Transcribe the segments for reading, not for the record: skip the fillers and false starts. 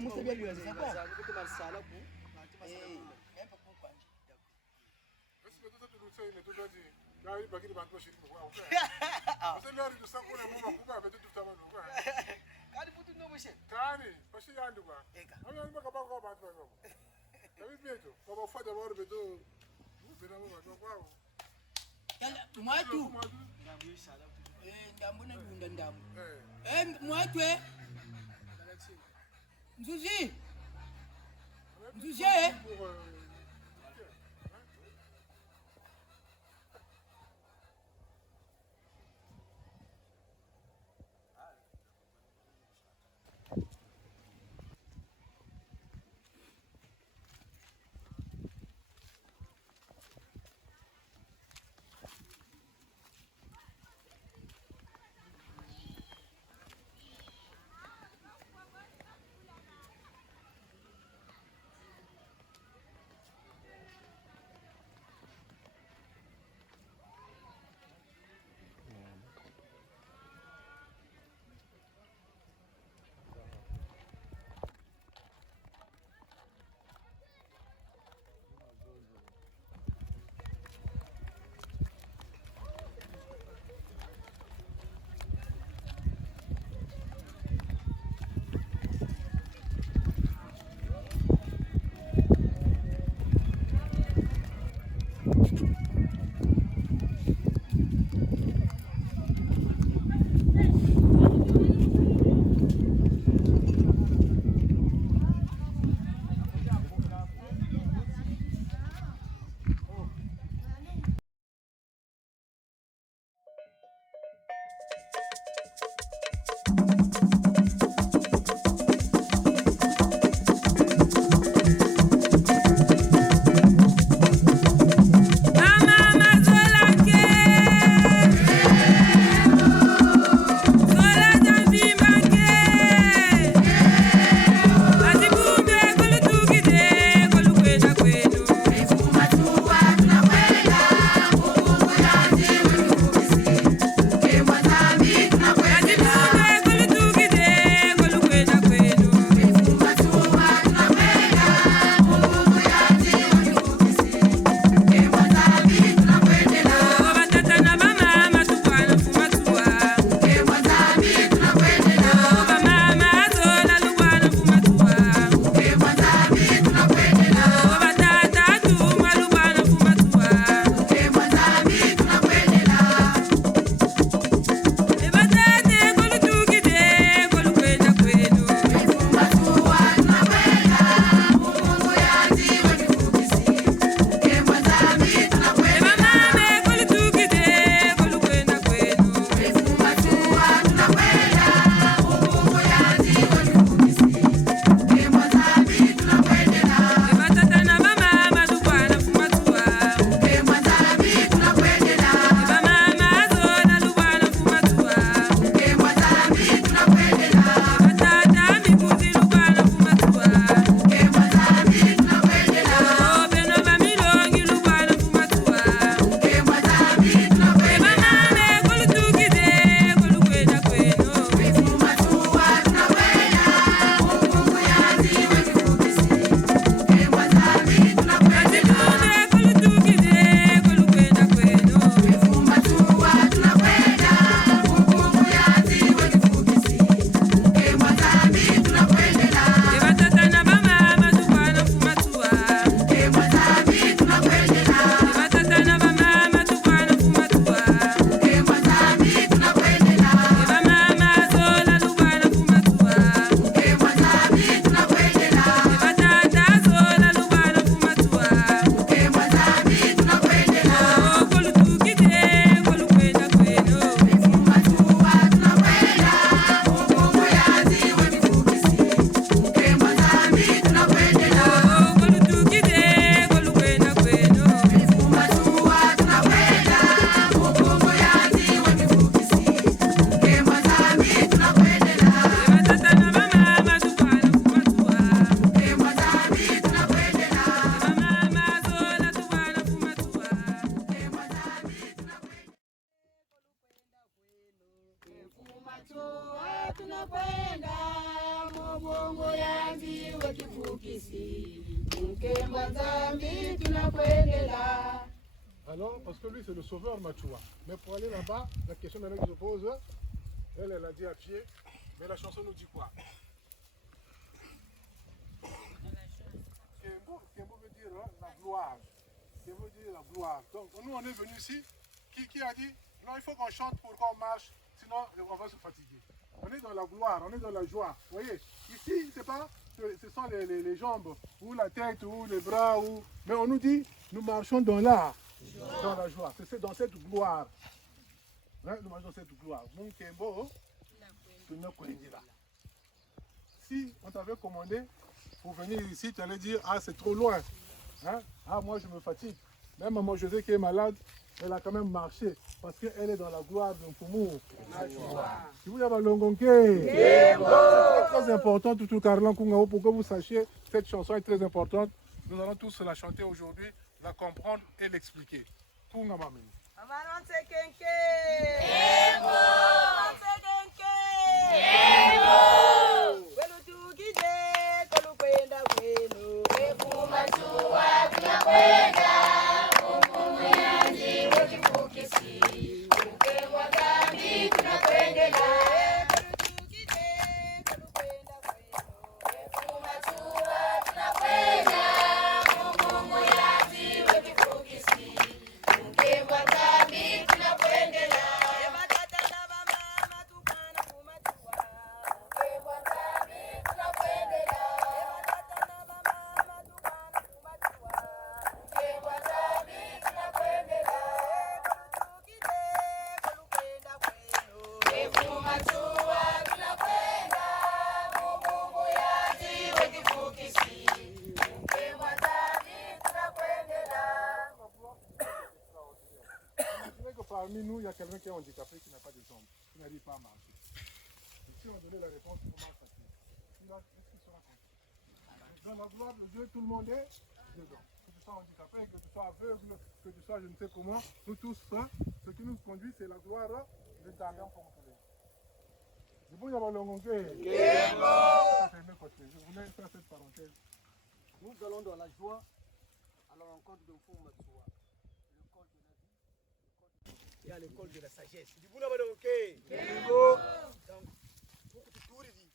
musabia liwaza kwa nikuti marisala ku hapa kwa kwa basi beto tuluse ile tukaji ngai bakiri bantu bashirimo kwa musabia ari dusakura mama kuba beto tutamano kwa kali futu ndo mushe kani bashi yanduka eka aba makaba kwa bantu babo tabi beto kwa bafada baro beto bena baba kwao yala mwatu ngabuyishala ndambo na dunda ndambo mwatwe Nzuzi tunakwenda Mubungu ya muyanzi wekifukisi mkemwa zambi tunakwendela. Alors, parce que lui, c'est le sauveur Machua. Mais pour aller là-bas, la question que je pose, elle a dit à pied. Mais la chanson nous dit quoi? Kembo veut dire la gloire. Kembo veut dire la gloire. Donc, nous, on est venus ici. Qui a dit? Non, il faut qu'on chante pour qu'on marche. Sinon, on va se fatiguer. On est dans la gloire, on est dans la joie. Vous voyez? Ici, c'est pas... Ce sont les jambes, ou la tête, ou les bras, ou... Mais on nous dit, nous marchons dans l'art. Dans la joie, c'est dans cette gloire. Hein, nous marchons dans cette gloire. Mon Kembo, si on t'avait commandé pour venir ici, tu allais dire, ah c'est trop loin. Hein? Ah moi je me fatigue. Même maman José qui est malade, elle a quand même marché parce qu'elle est dans la gloire de Mfumu. Si vous avez c'est très important, tout le Karlan Kungao, pour que vous sachiez, cette chanson est très importante. Nous allons tous la chanter aujourd'hui, la comprendre et l'expliquer. Kunga Mamini. Parmi nous, il y a quelqu'un qui est handicapé, qui n'a pas de jambes, qui n'arrive pas à marcher. Et si on donnait la réponse, comment ça se fait? Est-ce qu'il sera content? Dans la gloire de Dieu, tout le monde est dedans. Que tu sois handicapé, que tu sois aveugle, que tu sois je ne sais comment, nous tous, ça, ce qui nous conduit, c'est la gloire de Damian Ponkelé. C'est bon, il y a un long Je voulais faire cette parenthèse. Nous allons dans la joie à la rencontre de Mfumu Matsua. Il y a l'école de la sagesse. Du bouna balonke. Kembo. Donc, beaucoup de touridi,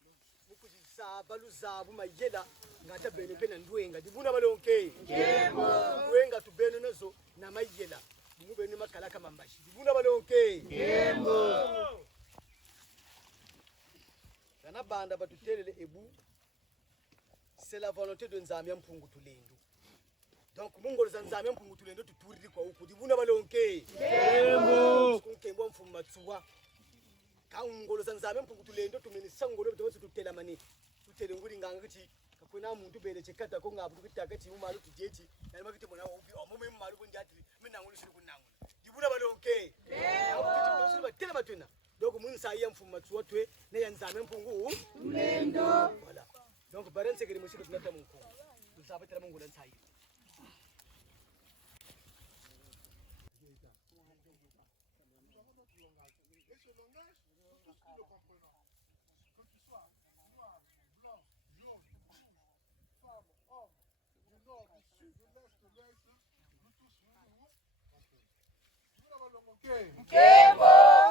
beaucoup de sabalu zabu mayela, ngata bene bene ndwenga. Du bouna balonke. Kembo. Ndwenga tu bene nazo na mayela. Mu bene makalaka mambashi. Du bouna balonke. Kembo. Yana banda batutelele ebu. C'est la volonté de Nzamia Mpungu Tulendo. Donc mungolo za Nzamia Mpungu Tulendo tuturiri kwa huko. Dibuna balonke. Kembo. Kembo Mfumu Matsua. Ka ngolo za Nzamia Mpungu Tulendo tumenisangolo bitabazo tutela mani. Tutele nguri nganga kiti kakuna muntu bele chekata ko ngabu kitaka ti umalu tujechi. Nalima kiti mona obi omume malu kunjati minangolo shiri kunangolo. Dibuna balonke. Kembo. Tutu batela batuna. Donc munsa ya Mfumu Matsua twe ne ya Nzamia Mpungu Tulendo. Voilà. Donc baren sekere musiko tunata mungu. Tusabatela mungu lan sayi.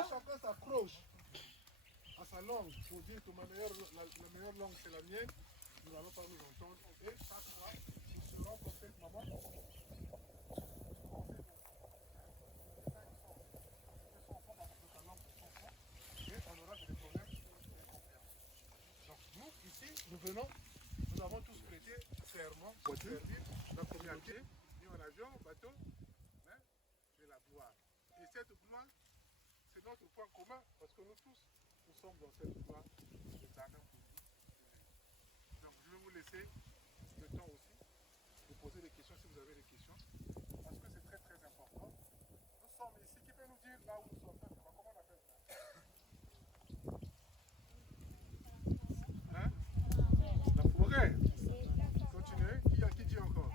Chacun s'accroche à sa langue pour dire que la meilleure langue c'est la mienne. Nous n'allons pas nous entendre. Et chaque fois, nous serons comme cette maman. Et on aura des problèmes de confiance. Donc nous, ici, nous venons, nous avons tous prêté serment pour servir la communauté, ni en avion, en bateau, mais de la gloire. Et cette gloire, c'est notre point commun, parce que nous tous, nous sommes dans cette gloire de Dana. Donc je vais vous laisser le temps aussi de poser des questions si vous avez des questions, parce que c'est très très important. Nous sommes ici, qui peut nous dire là où nous sommes? Comment on appelle ça? Hein? La forêt. Continuez. Qui dit encore?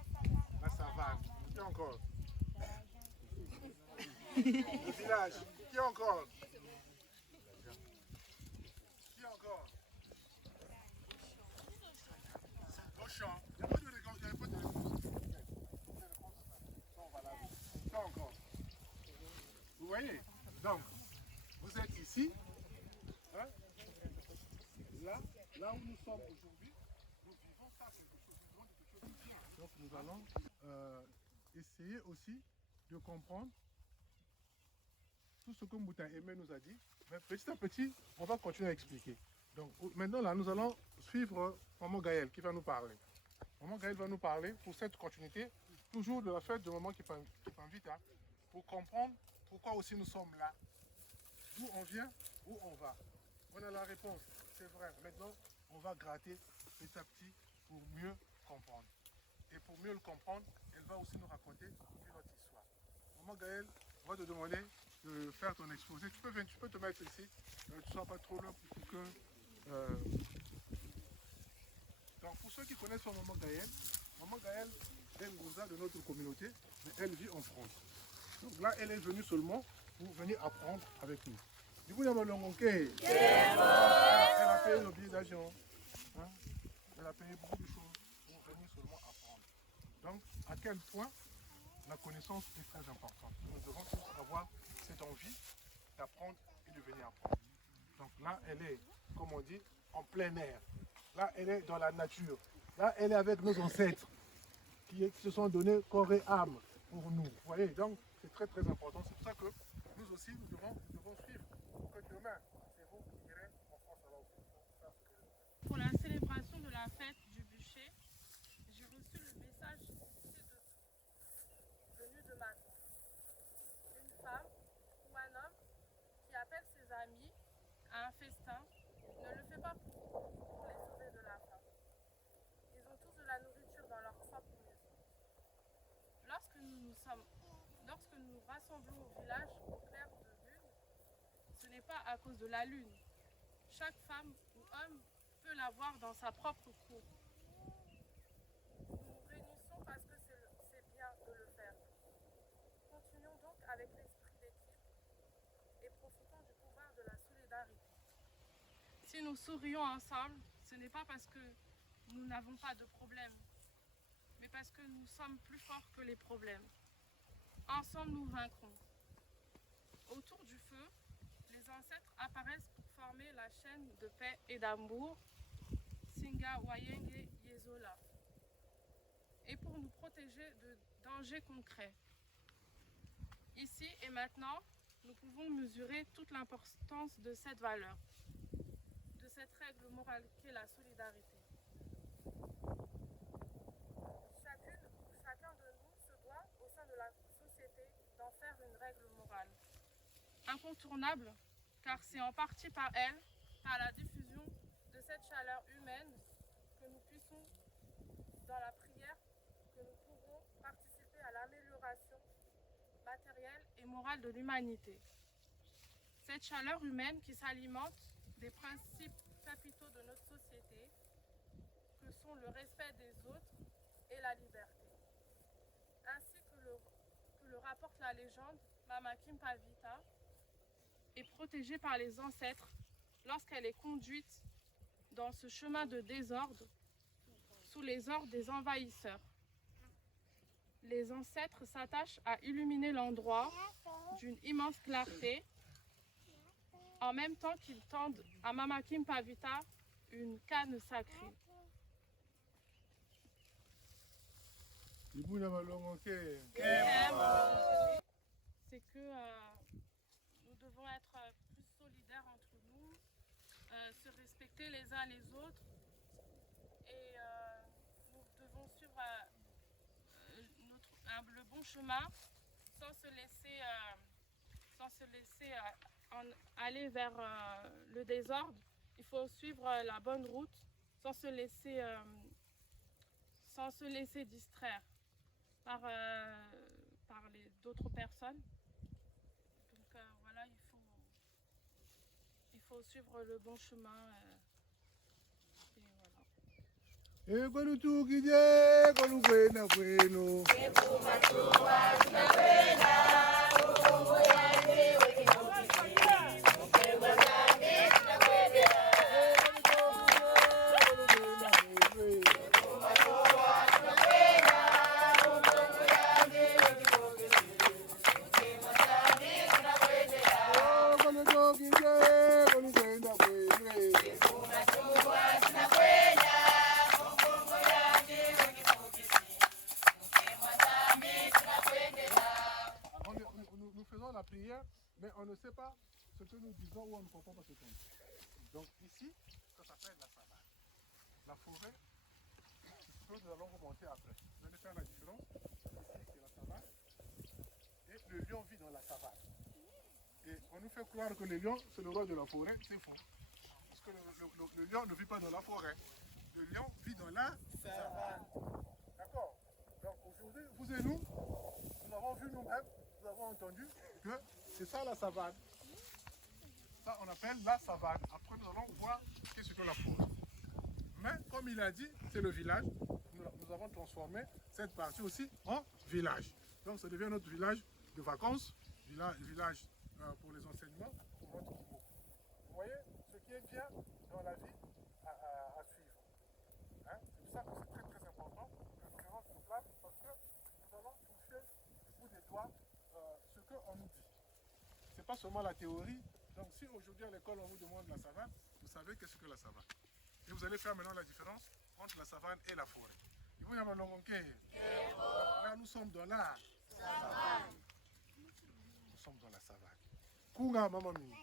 La savane. Qui encore? Le village. Qui encore? Qui encore? Vous voyez? Donc, vous êtes ici. Hein? Là où nous sommes aujourd'hui, nous vivons ça, quelque chose de bien. Donc nous allons essayer aussi de comprendre tout ce que Mouta Aimé nous a dit. Mais petit à petit, on va continuer à expliquer. Donc maintenant, là, nous allons suivre Maman Gaël qui va nous parler. Maman Gaël va nous parler pour cette continuité, toujours de la fête de Maman Kimpavita, pour comprendre pourquoi aussi nous sommes là. D'où on vient, où on va. On a la réponse, c'est vrai. Maintenant, on va gratter petit à petit pour mieux comprendre. Et pour mieux le comprendre, elle va aussi nous raconter une autre histoire. Maman Gaël, on va te demander de faire ton exposé. Tu peux te mettre ici, tu ne sois pas trop loin pour que... Donc pour ceux qui connaissent Maman Gaël est Ngouza de notre communauté, mais elle vit en France. Donc là, elle est venue seulement pour venir apprendre avec nous. Du coup, elle a payé le billet d'avion. Hein? Elle a payé beaucoup de choses pour venir seulement apprendre. Donc, à quel point la connaissance est très importante. Nous devons tous avoir cette envie d'apprendre et de venir apprendre. Donc là, elle est, comme on dit, en plein air. Là, elle est dans la nature. Là, elle est avec nos ancêtres qui se sont donnés corps et âme pour nous. Vous voyez, donc c'est très très important. C'est pour ça que nous aussi, nous devons suivre. Pour que demain, c'est vous qui irez en France alors aussi. Pour la célébration de la fête du bûcher, j'ai reçu le message ci-dessous, venu de ma tante. Une femme ou un homme qui appelle ses amis à un festin ne le fait pas pour les sauver de la faim. Ils ont tous de la nourriture dans leur propre maison. Lorsque nous nous rassemblons au village au clair de lune, ce n'est pas à cause de la lune. Chaque femme ou homme peut l'avoir dans sa propre cour. Nous nous réunissons parce que c'est bien de le faire. Continuons donc avec l'esprit d'équipe et profitons du pouvoir de la solidarité. Si nous sourions ensemble, ce n'est pas parce que nous n'avons pas de problème, mais parce que nous sommes plus forts que les problèmes. Ensemble, nous vaincrons. Autour du feu, les ancêtres apparaissent pour former la chaîne de paix et d'amour, Singa Wayenge Yezola, et pour nous protéger de dangers concrets. Ici et maintenant, nous pouvons mesurer toute l'importance de cette valeur, de cette règle morale qu'est la solidarité. Chacun de nous se doit, au sein de la société, d'en faire une règle morale. Incontournable, car c'est en partie par elle, par la diffusion de cette chaleur humaine, que nous puissions, dans la prière, que nous pourrons participer à l'amélioration matérielle et morale de l'humanité. Cette chaleur humaine qui s'alimente des principes capitaux de notre société, que sont le respect des autres et la liberté. Ainsi que le rapporte la légende, Mama Kimpavita est protégée par les ancêtres lorsqu'elle est conduite dans ce chemin de désordre sous les ordres des envahisseurs. Les ancêtres s'attachent à illuminer l'endroit d'une immense clarté en même temps qu'ils tendent à Mama Kimpavita une canne sacrée. C'est que nous devons être plus solidaires entre nous, se respecter les uns les autres et nous devons suivre le bon chemin sans se laisser aller vers le désordre. Il faut suivre la bonne route sans se laisser distraire par d'autres personnes. Donc voilà, il faut suivre le bon chemin. Et voilà. ne comprend pas ce qu'on dit. Donc ici, ça s'appelle la savane. La forêt, ce que nous allons remonter après. Vous allez faire la différence. Ici, c'est la savane. Et le lion vit dans la savane. Et on nous fait croire que le lion, c'est le roi de la forêt. C'est faux. Parce que le lion ne vit pas dans la forêt. Le lion vit dans la savane. D'accord. Donc aujourd'hui, vous et nous avons vu nous-mêmes, nous avons entendu que c'est ça la savane. Ça, on appelle la savane. Après, nous allons voir qu'est-ce que la forêt. Mais comme il a dit, c'est le village. Nous avons transformé cette partie aussi en village. Donc ça devient notre village de vacances, village pour les enseignements, pour notre niveau. Vous voyez ce qui est bien dans la vie à suivre. Hein? C'est pour ça que c'est très très important que nous faisons sur place parce que nous allons toucher du bout des doigts ce qu'on nous dit. Ce n'est pas seulement la théorie. Donc si aujourd'hui à l'école on vous demande la savane, vous savez qu'est-ce que la savane. Et vous allez faire maintenant la différence entre la savane et la forêt. Là nous sommes dans la savane. Nous sommes dans la savane. Kunga mama mimi.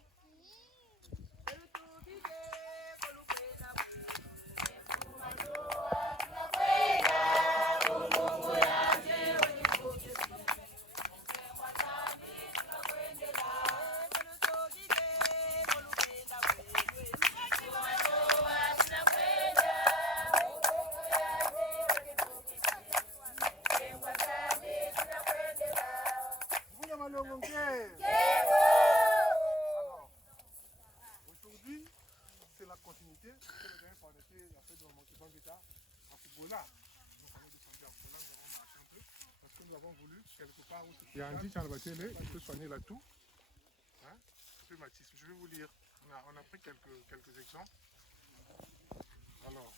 Aujourd'hui, c'est la continuité. La dernière fois, on était dans mon guitare en Fubola. Donc, on est descendu à Fubola, nous avons marché un peu parce que nous avons voulu quelque part où il y a un dit qui peut soigner la toux. Hein? Rhumatisme. Je vais vous lire. On a pris quelques exemples. Alors,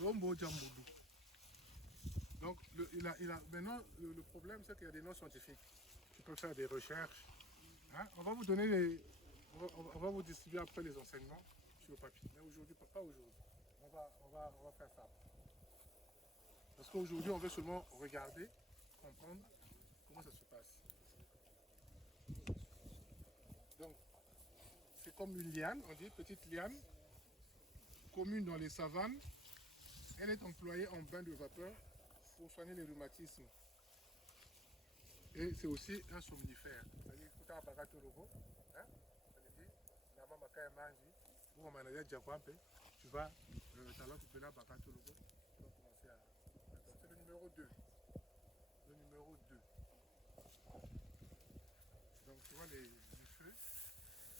l'ombo jamboudou. Donc, maintenant, le problème, c'est qu'il y a des noms scientifiques qui peuvent faire des recherches. Hein? On va vous donner on va vous distribuer après les enseignements sur le papier. Mais aujourd'hui, pas aujourd'hui. On va faire ça. Parce qu'aujourd'hui, on veut seulement regarder, comprendre comment ça se passe. Donc, c'est comme une liane, on dit petite liane, commune dans les savanes. Elle est employée en bain de vapeur pour soigner les rhumatismes. Et c'est aussi un somnifère. C'est-à-dire que tu as un bagato logo, tu vas couper la bagato logo. C'est le numéro 2. Le numéro 2. Donc tu vois les feux,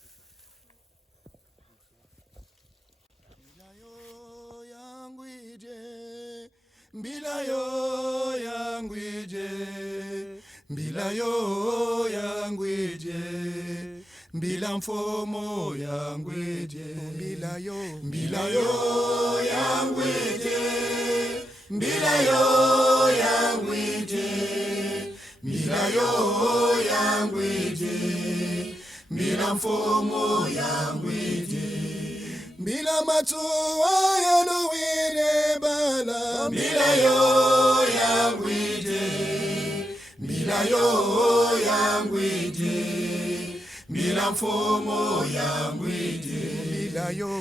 c'est ça. Mbilayo yanguije, mbilayo yanguije, mbilayo yanguije, mbila mfomo yanguije, mbilayo yanguije, mbilayo yanguije, mbilayo yanguije, mbila mfomo yanguije. Bila matuwa ya nuwire bala, bila yo yangwije, bila yo yangwije, bila mfumo yangwije, bila yo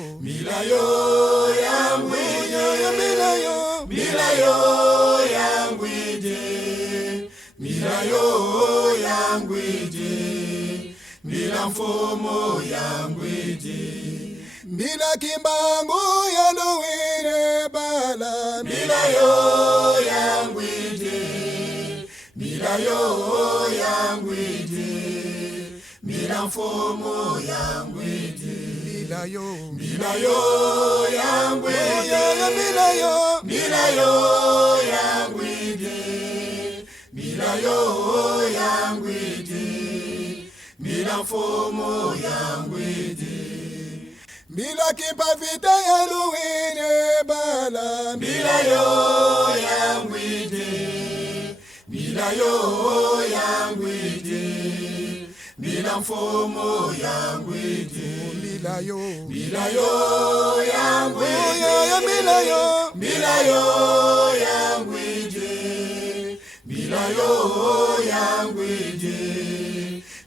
yangwije, bila yo yangwije, bila yo yangwije, bila mfumo yangwije. Bila kimbangu ya nuwire bala, bila yo yangwije, bila yo yangwije, bila mfumo yangwije, bila yo yangwije, bila yo yangwije, bila yo yangwije, bila mfumo yangwije. Bila kipavita ya luwine bala, bila yo yangwije, bila yo yangwije, bila mfumo yangwije, bila yo yangwije, bila yo yangwije, bila yo yangwije,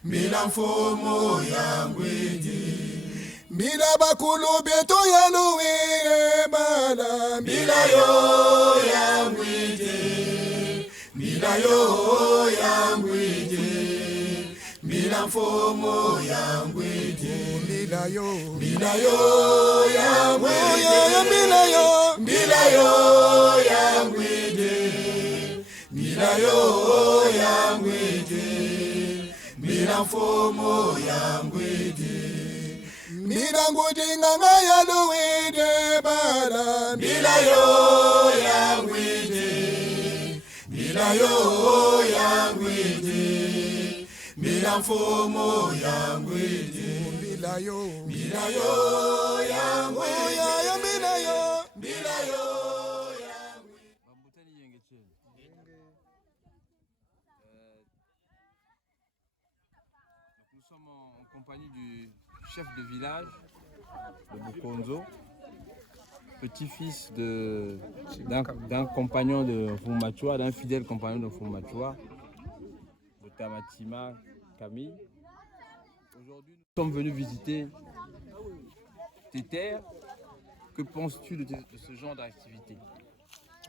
bila Bila mfumo yangwidi Bila bakulu beto ya luwe bala Bila yo yangwidi Bila yo yangwidi Bila mfumo yangwidi Bila yo yangwidi Bila yo yangwidi Bila yo yangwidi Bila mfumo yangwidi Bila ngudi nganga ya luwide bala Bila yo yangwidi Bila yo yangwidi Bila mfumo yangwidi Bila yo yangwidi Bila yo Nous sommes en compagnie du chef de village de Bukonzo, petit-fils d'un compagnon de Fumachua, d'un fidèle compagnon de Fumachua, de Tamatima Camille. Aujourd'hui, nous sommes venus visiter tes terres. Que penses-tu de ce genre d'activité?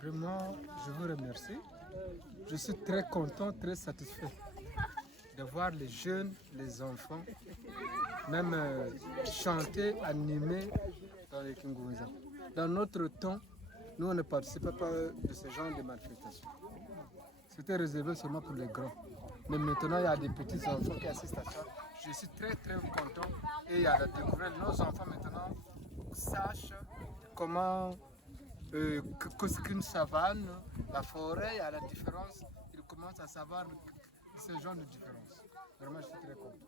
Vraiment, je vous remercie. Je suis très content, très satisfait de voir les jeunes, les enfants, même chanter, animer dans les Kingounza. Dans notre temps, nous on ne participait pas de ce genre de manifestations. C'était réservé seulement pour les grands. Mais maintenant, il y a des petits enfants qui assistent à ça. Je suis très content et il y a la découverte. Nos enfants maintenant sachent comment, qu'est-ce qu'une savane, la forêt, il y a la différence. Ils commencent à savoir ce genre de différence. Vraiment, je suis très content.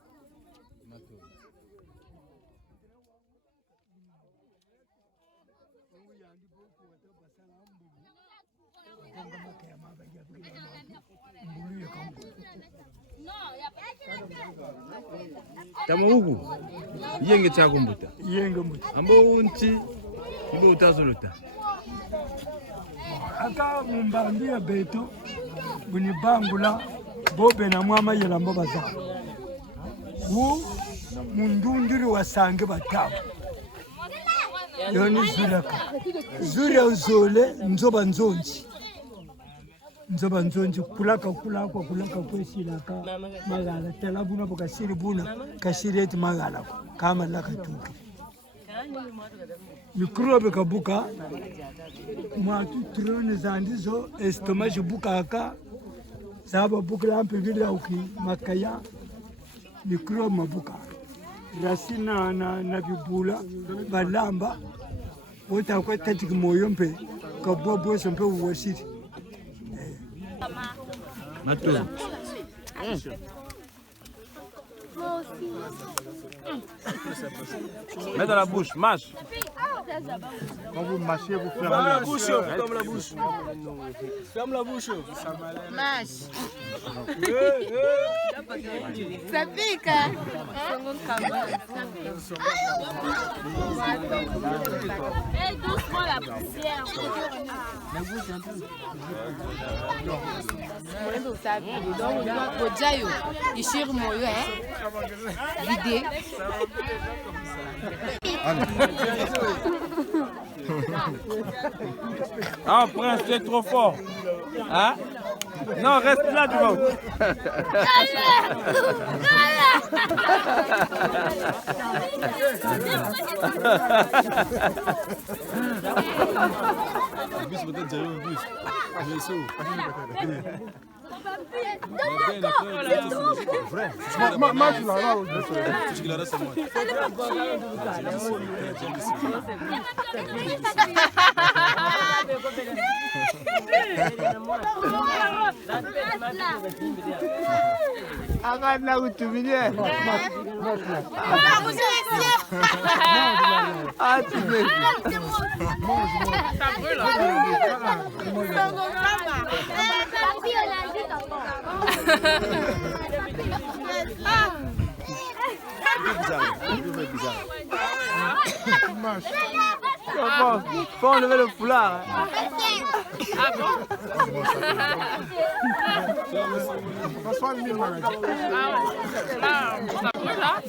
Tamahugu, yenge chakumbuta. Yenge muta. Ambo unchi, ibo utazuluta. Aka mumbambia beto, bunibangula, bobe na mwama yelambo baza. Wu, mundundiri wasange batabu. Yoni zuraka. Zure uzole, nzoba nzonji. Nzoba nzonji, kulaka kwesilaka. Magala, telabuna po kasiri buna, kasiri eti magala. Kama laka tuki. Mikrobe kabuka, mwatu trone zandizo, estomaji buka aka, saba buka lampe vile uki makaya, mikrobe mabuka. Rasina na bibula, balamba, wota kwa tatiki moyompe, kabobo sompe uwasiri. Mato. Mets dans la bouche, mâche. Quand vous mâchez, vous fermez la bouche. Ferme la bouche. Ferme la bouche. Mâche. Ça pique, hein? Et doucement la poussière. Ojayo, ishir moyo, hein? Vidé. Ah, prince, tu es trop fort. Hein? Non, reste là, tu vois. Arrête là où tu viens. Ah, tu veux. Ça brûle. Faut enlever le foulard. Hein. Ah bon? François Mille Maladie. Ah ouais. Là, ça brûle là.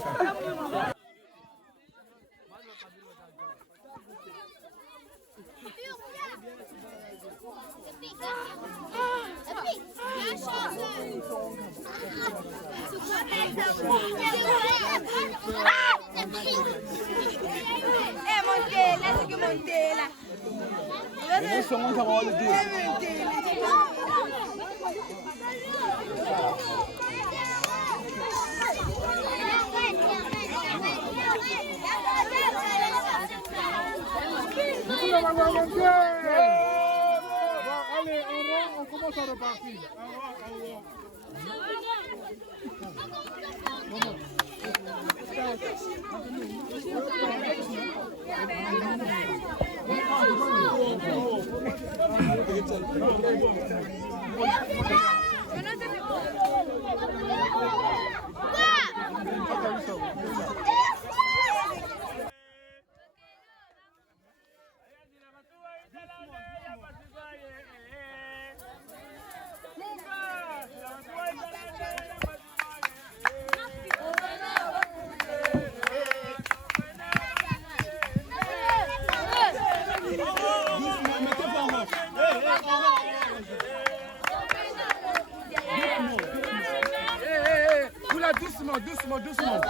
Allez, on commence à repartir. Oula, doucement, doucement, doucement.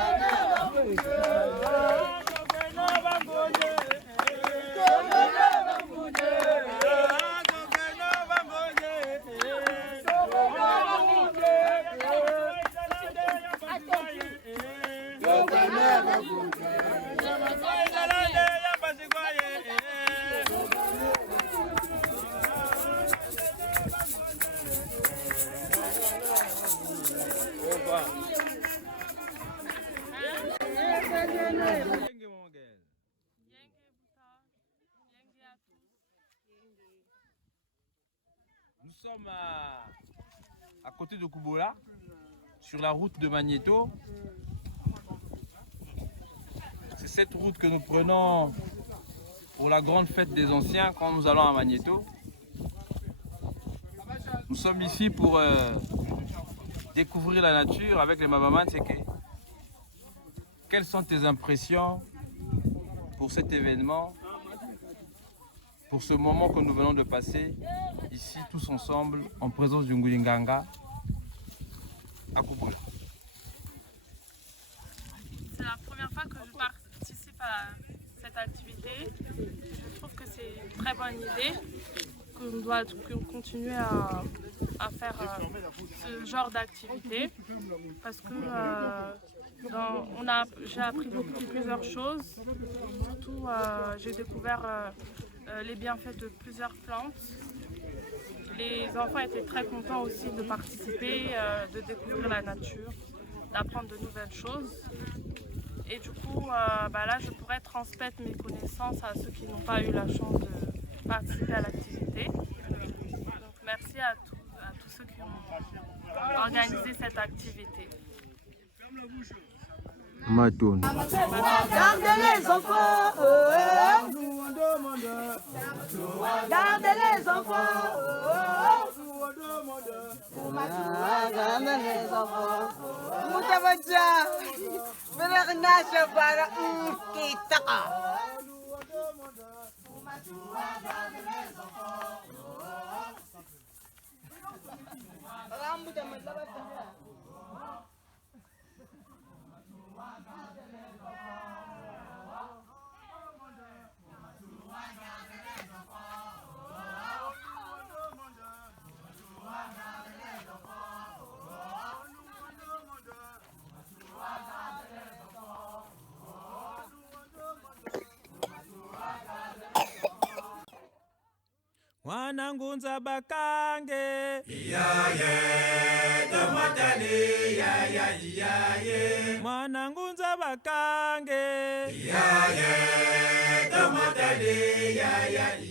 Nous sommes à côté de Koubola, sur la route de Magneto. C'est cette route que nous prenons pour la grande fête des anciens quand nous allons à Magneto. Nous sommes ici pour découvrir la nature avec les Mamaman. Quelles sont tes impressions pour cet événement, pour ce moment que nous venons de passer ici tous ensemble en présence du Ngulinganga à Koubola? C'est la première fois que je participe à cette activité. Je trouve que c'est une très bonne idée, qu'on doit continuer à faire ce genre d'activité parce que j'ai appris plusieurs choses. Surtout, j'ai découvert les bienfaits de plusieurs plantes. Les enfants étaient très contents aussi de participer, de découvrir la nature, d'apprendre de nouvelles choses. Et du coup, là, je pourrais transmettre mes connaissances à ceux qui n'ont pas eu la chance de participer à l'activité. Donc, merci à tous ceux qui ont organisé cette activité. Matoun. Gardez les enfants, gardez les enfants, gardez les enfants. Mutabaja, Belernacha para Kitaka. Wanangunza bakange Iyaye Tomatali Iyaye Mwanangunza bakange Iyaye Tomatali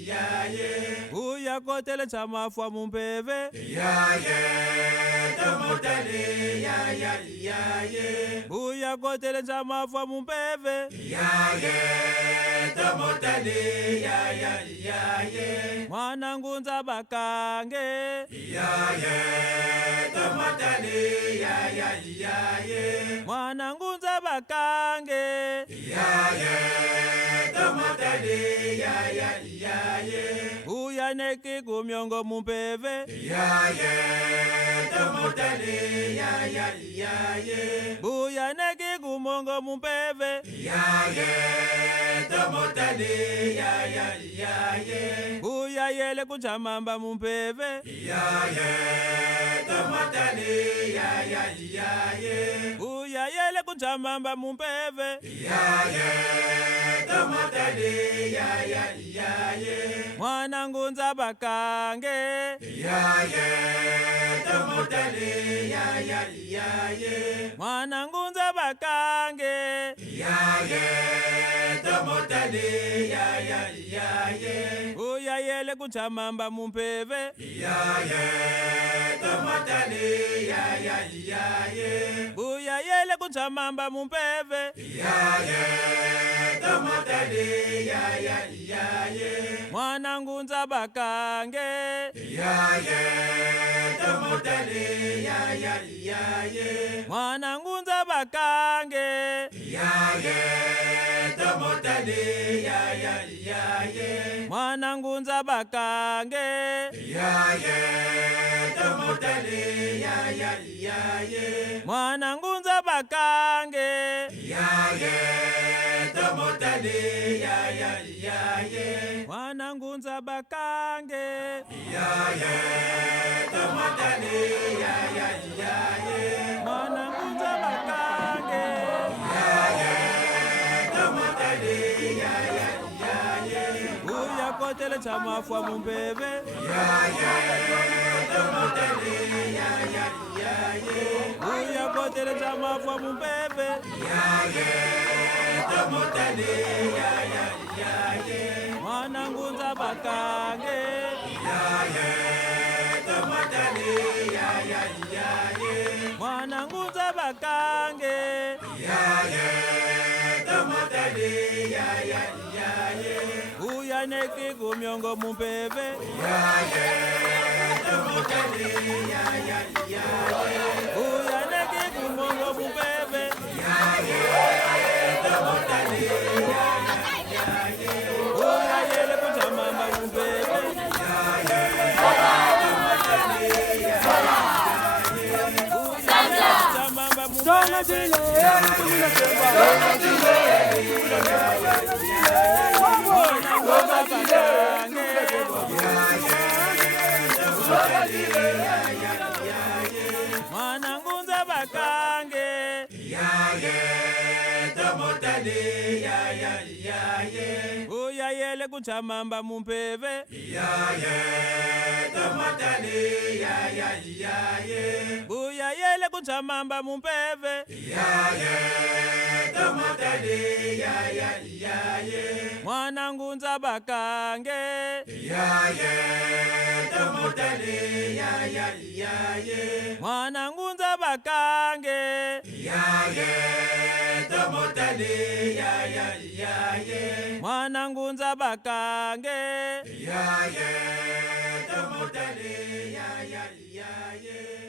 Iyaye Uya Buya kotele chama fwa mumpeve. Buya kotele chama fwa mumpeve. Mwana ngunza bakange. Mwana ngunza bakange. Buya neki kumyongo mumpeve. Buya neki kumongo mumpeve. Buya yele kuchamamba mumpeve. Buya yele kuchamamba mumpeve. Mwana ngunza bakange. Mwana ngunza bakange. Buya yele kuchamamba mumpeve. Buya yele kuchamamba mumpeve. Mwana ngunza bakange. Mwana ngunza bakange. Mwana ngunza bakange. Mwana ngunza bakange. Mwana ngunza bakange. Mwana ngunza bakange. Buya kotele chama fwa mumpeve. Buya kotele chama fwa mumpeve. Mwana ngunza bakange. Mwana ngunza bakange. Buya neki kumyongo mumpeve. Buya neki kumongo mumpeve. Buya yele kuchamamba mumpeve. Mwana ngunza bakange. Buya yele kuchamamba mumpeve. Buya yele kuchamamba mumpeve. Mwana ngunza bakange. Mwana ngunza bakange. Mwana ngunza bakange.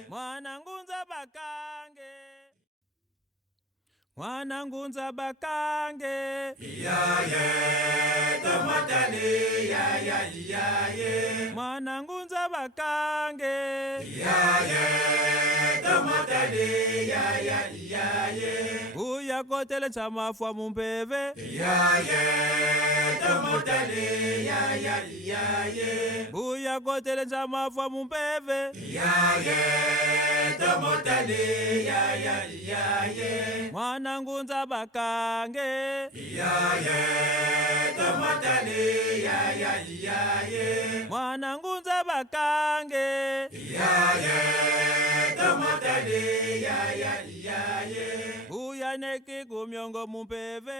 Mwana ngunza bakange. Mwana ngunza bakange. Mwana ngunza bakange. Buya kotele chama fwa mumpeve. Buya kotele chama fwa mumpeve. Mwana ngunza bakange. Mwana ngunza bakange. Buya neki kumyongo mumpeve.